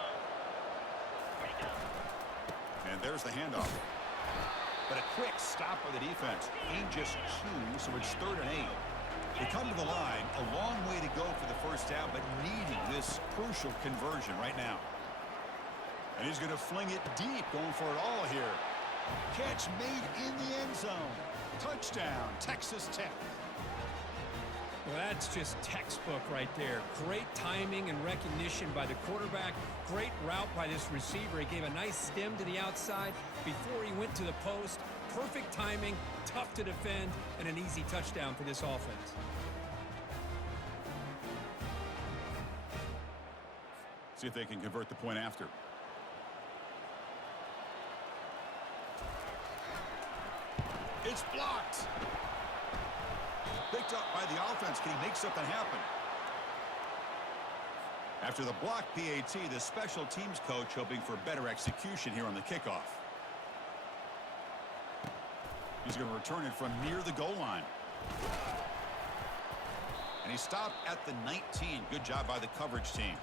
Here we go. And there's the handoff. But a quick stop by the defense. Gain just 2, so it's 3rd and 8. They come to the line, a long way to go for the first down, but needing this crucial conversion right now. And he's going to fling it deep, going for it all here. Catch made in the end zone. Touchdown, Texas Tech. Well, that's just textbook right there. Great timing and recognition by the quarterback. Great route by this receiver. He gave a nice stem to the outside before he went to the post. Perfect timing, tough to defend, and an easy touchdown for this offense. See if they can convert the point after. It's blocked. Picked up by the offense. Can he make something happen? After the block PAT, the special teams coach hoping for better execution here on the kickoff. He's going to return it from near the goal line. And he stopped at the 19. Good job by the coverage team.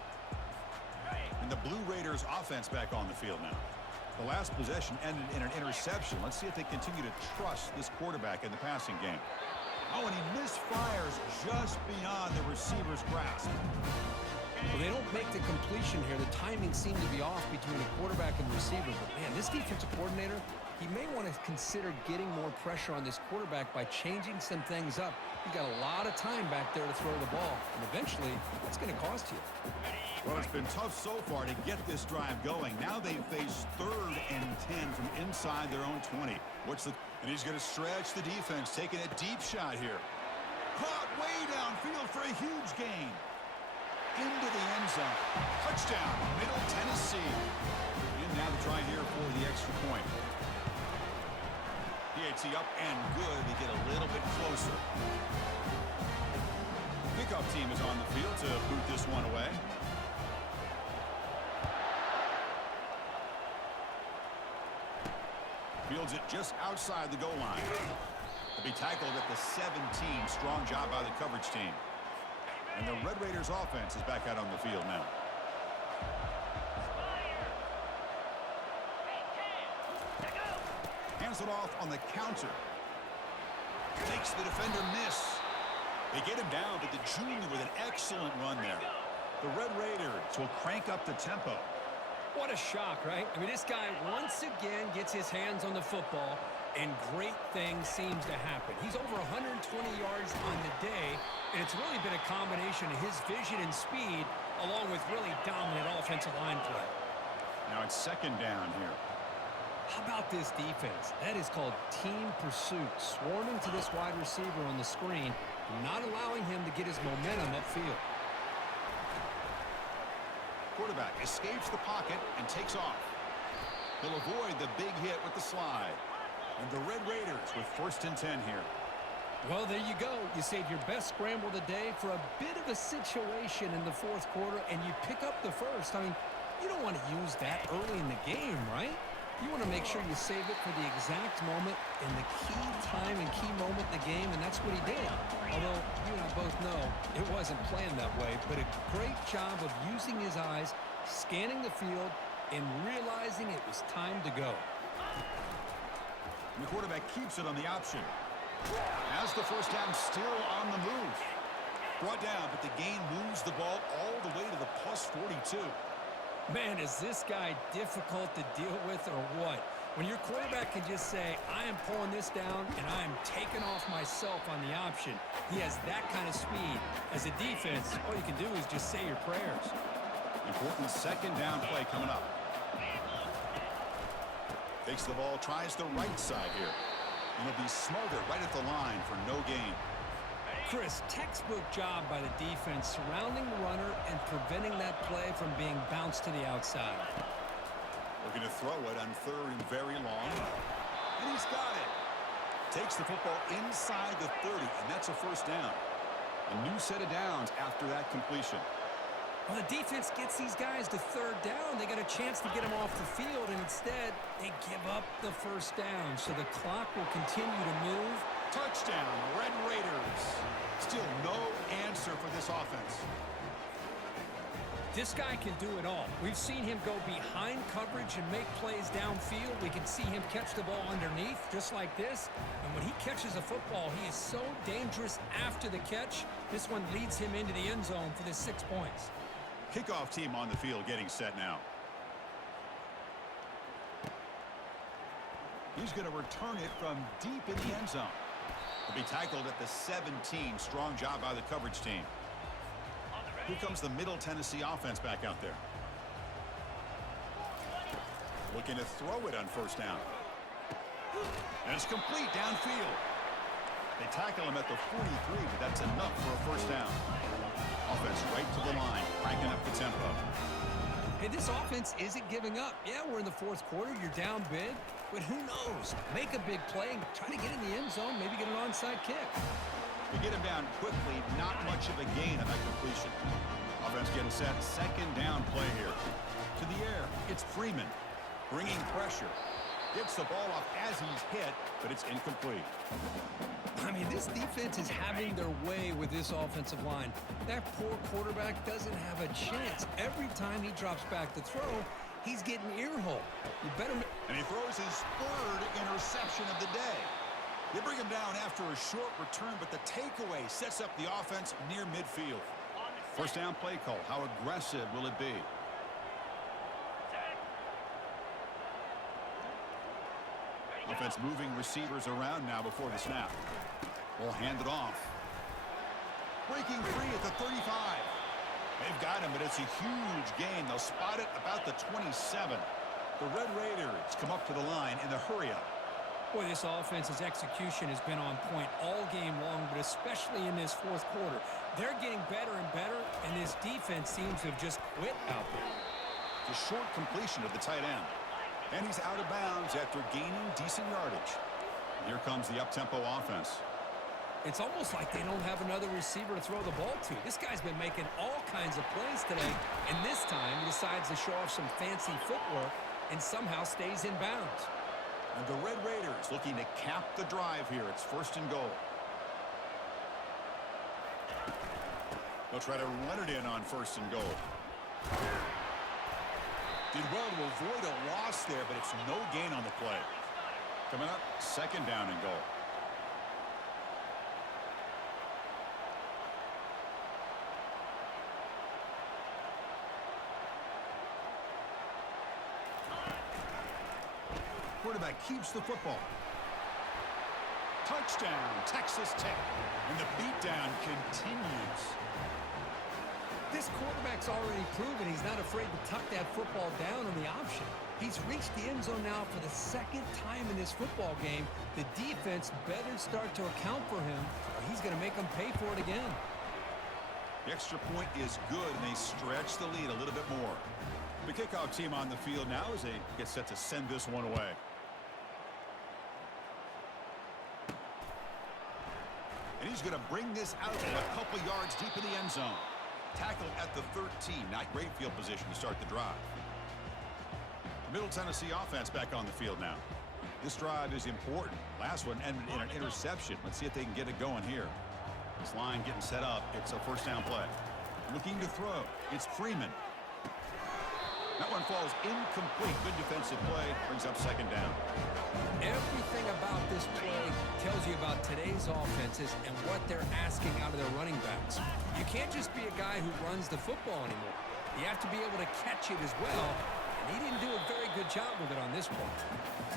And the Blue Raiders offense back on the field now. The last possession ended in an interception. Let's see if they continue to trust this quarterback in the passing game. Oh, and he misfires just beyond the receiver's grasp. Well, they don't make the completion here. The timing seemed to be off between the quarterback and the receiver. But, man, this defensive coordinator, he may want to consider getting more pressure on this quarterback by changing some things up. He's got a lot of time back there to throw the ball. And eventually, that's going to cost you. Well, it's been tough so far to get this drive going. Now they face 3rd and 10 from inside their own 20. And he's going to stretch the defense, taking a deep shot here. Caught way downfield for a huge gain. Into the end zone. Touchdown, Middle Tennessee. And now the try here for the extra point. PAT up and good. They get a little bit closer. Pickup team is on the field to boot this one away. Fields it just outside the goal line. To be tackled at the 17. Strong job by the coverage team. And the Red Raiders offense is back out on the field now. Hands it off on the counter. Makes the defender miss. They get him down, but the junior with an excellent run there. The Red Raiders will crank up the tempo. What a shock, right? I mean, this guy once again gets his hands on the football, and great things seems to happen. He's over 120 yards on the day, and it's really been a combination of his vision and speed, along with really dominant offensive line play. Now it's second down here. How about this defense? That is called team pursuit. Swarming to this wide receiver on the screen, not allowing him to get his momentum upfield. Quarterback escapes the pocket and takes off. He'll avoid the big hit with the slide. And the Red Raiders with 1st and 10 here. Well, there you go. You save your best scramble of the day for a bit of a situation in the 4th quarter, and you pick up the first. I mean, you don't want to use that early in the game, right? You want to make sure you save it for the exact moment and the key time and key moment in the game, and that's what he did. Although, you and I both know it wasn't planned that way, but a great job of using his eyes, scanning the field, and realizing it was time to go. And the quarterback keeps it on the option. Has the first down still on the move. Brought down, but the gain moves the ball all the way to the +42. Man, is this guy difficult to deal with or what? When your quarterback can just say, I am pulling this down and I am taking off myself on the option, he has that kind of speed. As a defense, all you can do is just say your prayers. Important second down play coming up. Takes the ball, tries the right side here. And he'll be smothered right at the line for no gain. Chris, textbook job by the defense surrounding the runner and preventing that play from being bounced to the outside. Looking to throw it on third and very long. And he's got it. Takes the football inside the 30, and that's a first down. A new set of downs after that completion. Well, the defense gets these guys to third down. They got a chance to get them off the field, and instead they give up the first down. So the clock will continue to move. Touchdown, Red Raiders. Still no answer for this offense. This guy can do it all. We've seen him go behind coverage and make plays downfield. We can see him catch the ball underneath, just like this. And when he catches a football, he is so dangerous after the catch. This one leads him into the end zone for the 6 points. Kickoff team on the field getting set now. He's going to return it from deep in the end zone. He'll be tackled at the 17. Strong job by the coverage team. Here comes the Middle Tennessee offense back out there. Looking to throw it on first down. And it's complete downfield. They tackle him at the 43, but that's enough for a first down. Offense right to the line, cranking up the tempo. Hey, this offense isn't giving up. Yeah, we're in the fourth quarter. You're down big. But who knows? Make a big play and try to get in the end zone, maybe get an onside kick. They get him down quickly, not much of a gain on that completion. Offense getting set, second down play here. To the air, it's Freeman, bringing pressure. Gets the ball off as he's hit, but it's incomplete. I mean, this defense is having their way with this offensive line. That poor quarterback doesn't have a chance. Every time he drops back to throw, he's getting earhole. You better... And he throws his third interception of the day. They bring him down after a short return, but the takeaway sets up the offense near midfield. First down play call. How aggressive will it be? Offense moving receivers around now before the snap. Will hand it off. Breaking free at the 35. They've got him, but it's a huge gain. They'll spot it about the 27. The Red Raiders come up to the line in the hurry-up. Boy, this offense's execution has been on point all game long, but especially in this fourth quarter. They're getting better and better, and this defense seems to have just quit out there. The short completion of the tight end. And he's out of bounds after gaining decent yardage. Here comes the up-tempo offense. It's almost like they don't have another receiver to throw the ball to. This guy's been making all kinds of plays today, and this time he decides to show off some fancy footwork and somehow stays in bounds. And the Red Raiders looking to cap the drive here. It's first and goal. They'll try to run it in on first and goal. Did well to avoid a loss there, but it's no gain on the play. Coming up, second down and goal. Quarterback keeps the football. Touchdown, Texas Tech. And the beatdown continues. This quarterback's already proven he's not afraid to tuck that football down on the option. He's reached the end zone now for the second time in this football game. The defense better start to account for him, or he's going to make them pay for it again. The extra point is good, and they stretch the lead a little bit more. The kickoff team on the field now as they get set to send this one away. And he's going to bring this out from a couple yards deep in the end zone. Tackled at the 13. Not great field position to start the drive. Middle Tennessee offense back on the field now. This drive is important. Last one ended in an interception. Let's see if they can get it going here. This line getting set up. It's a first down play. Looking to throw. It's Freeman. That one falls incomplete. Good defensive play. Brings up second down. Everything about this play tells you about today's offenses and what they're asking out of their running backs. You can't just be a guy who runs the football anymore. You have to be able to catch it as well. And He didn't do a very good job with it on this play.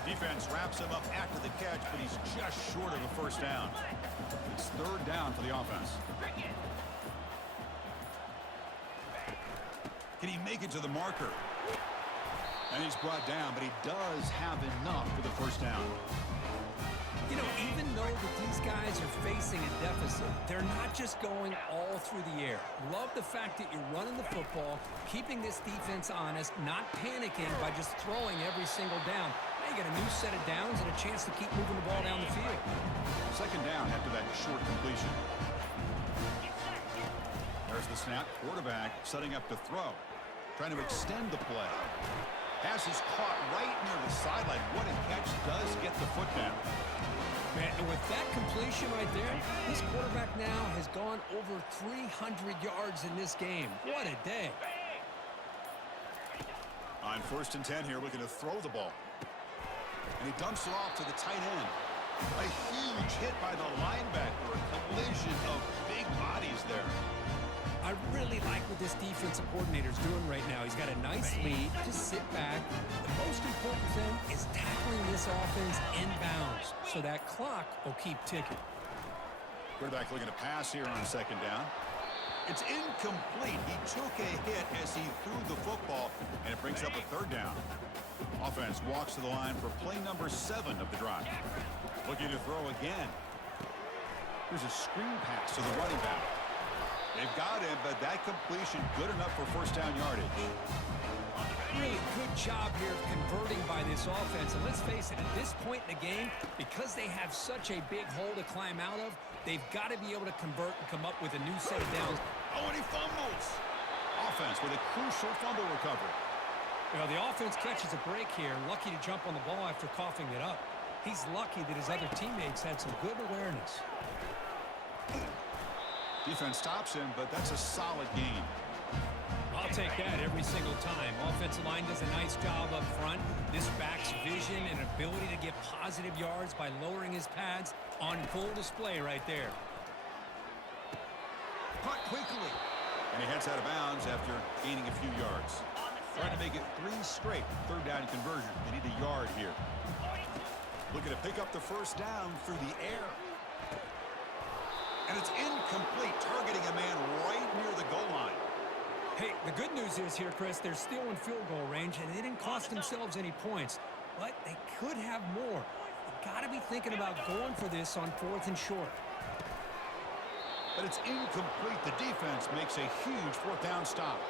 Defense wraps him up after the catch, but he's just short of a first down. It's third down for the offense. Can he make it to the marker? And he's brought down, but he does have enough for the first down. You know, even though that these guys are facing a deficit, they're not just going all through the air. Love the fact that you're running the football, keeping this defense honest, not panicking by just throwing every single down. Now you got a new set of downs and a chance to keep moving the ball down the field. Second down after that short completion. There's the snap. Quarterback setting up to throw. Trying to extend the play. Pass is caught right near the sideline. What a catch. Does get the foot down. Man, and with that completion right there, this quarterback now has gone over 300 yards in this game. What a day. On 1st and 10 here, looking to throw the ball. And he dumps it off to the tight end. A huge hit by the linebacker. A collision of big bodies there. I really like what this defensive coordinator's doing right now. He's got a nice lead. Just sit back. The most important thing is tackling this offense inbounds so that clock will keep ticking. Quarterback looking to pass here on second down. It's incomplete. He took a hit as he threw the football, and it brings up a third down. Offense walks to the line for play number 7 of the drive. Looking to throw again. Here's a screen pass to the running back. They've got him, but that completion good enough for first down yardage. Really good job here of converting by this offense. And let's face it, at this point in the game, because they have such a big hole to climb out of, they've got to be able to convert and come up with a new set of downs. Oh, and he fumbles. Offense with a crucial fumble recovery. You know, the offense catches a break here, lucky to jump on the ball after coughing it up. He's lucky that his other teammates had some good awareness. Defense stops him, but that's a solid gain. I'll take that every single time. Offensive line does a nice job up front. This back's vision and ability to get positive yards by lowering his pads on full display right there. Caught quickly. And he heads out of bounds after gaining a few yards. Trying to make it 3 straight. Third down conversion. They need a yard here. Looking to pick up the first down through the air. And it's incomplete, targeting a man right near the goal line. Hey, the good news is here, Chris, they're still in field goal range, and they didn't cost themselves any points. But they could have more. They've got to be thinking about going for this on 4th and short. But it's incomplete. The defense makes a huge 4th down stop.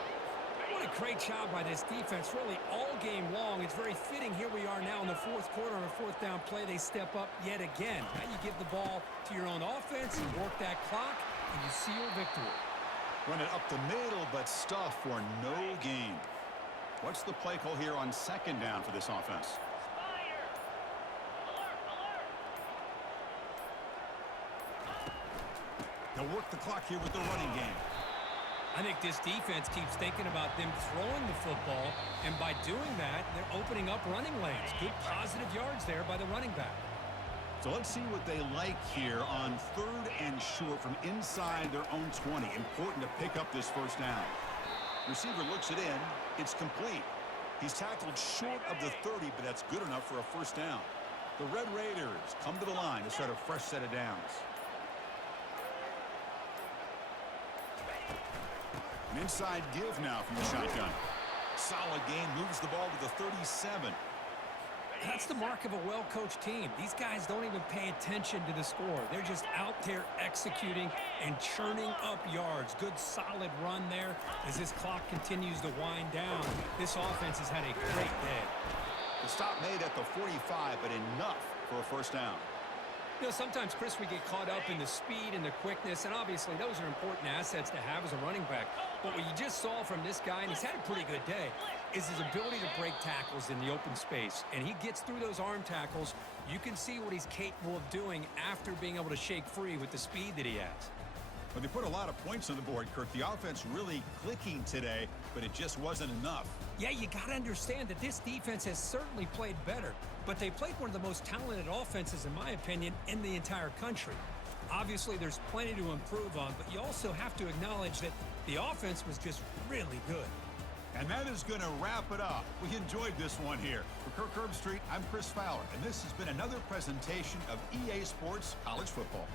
What a great job by this defense, really all game long. It's very fitting. Here we are now in the 4th quarter on a 4th down play. They step up yet again. Now you give the ball to your own offense, you work that clock, and you seal victory. Run it up the middle, but stuff for no gain. What's the play call here on 2nd down for this offense? They'll work the clock here with the running game. I think this defense keeps thinking about them throwing the football, and by doing that, they're opening up running lanes. Good positive yards there by the running back. So let's see what they like here on 3rd and short from inside their own 20. Important to pick up this first down. Receiver looks it in. It's complete. He's tackled short of the 30, but that's good enough for a first down. The Red Raiders come to the line to start a fresh set of downs. An inside give now from the shotgun. Solid gain, moves the ball to the 37. That's the mark of a well-coached team. These guys don't even pay attention to the score. They're just out there executing and churning up yards. Good, solid run there as this clock continues to wind down. This offense has had a great day. The stop made at the 45, but enough for a first down. You know, sometimes, Chris, we get caught up in the speed and the quickness, and obviously those are important assets to have as a running back. But what you just saw from this guy, and he's had a pretty good day, is his ability to break tackles in the open space. And he gets through those arm tackles. You can see what he's capable of doing after being able to shake free with the speed that he has. Well, they put a lot of points on the board, Kirk. The offense really clicking today, but it just wasn't enough. Yeah, you got to understand that this defense has certainly played better, but they played one of the most talented offenses, in my opinion, in the entire country. Obviously, there's plenty to improve on, but you also have to acknowledge that the offense was just really good. And that is going to wrap it up. We enjoyed this one here. For Kirk Herbstreit, I'm Chris Fowler, and this has been another presentation of EA Sports College Football.